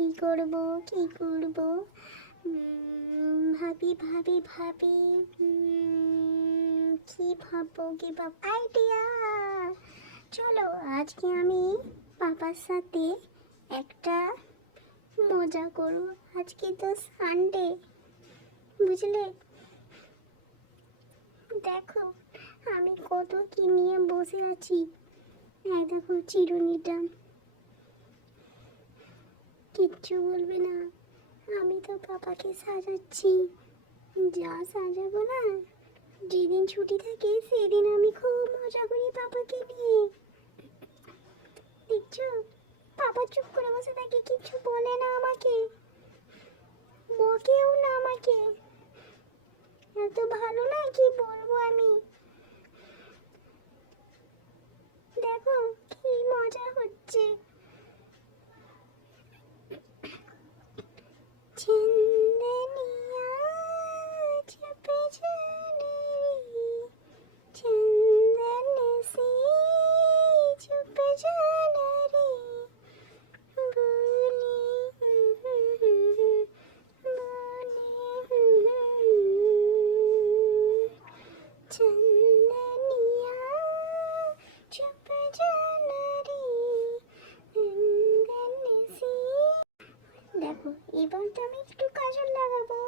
কি করব কি করব? ভাবি ভাবি ভাবি কি ভাববো, কি ভাব? আইডিয়া চলো, আজকে আমি পাপার সাথে একটা মজা করব। আজকে তো সানডে বুঝলে? দেখো, আমি কত কি নিয়ে বসে আছি। এই দেখো, চিরুনিটা। কিচ্ছু বলবে না। আমি তো পাপাকে সাজাচ্ছি। যা সাজাবো না। যেদিন ছুটি থাকে, সেদিন আমি খুব মজা করি পাপাকে নিয়ে। দেখছ? পাপা চুপ করে বসে থাকে, কিচ্ছু বলে না আমাকে। বকেও না আমাকে। এত ভালো না কি বলব আমি? এবার তো আমি একটু কাজল লাগাবো।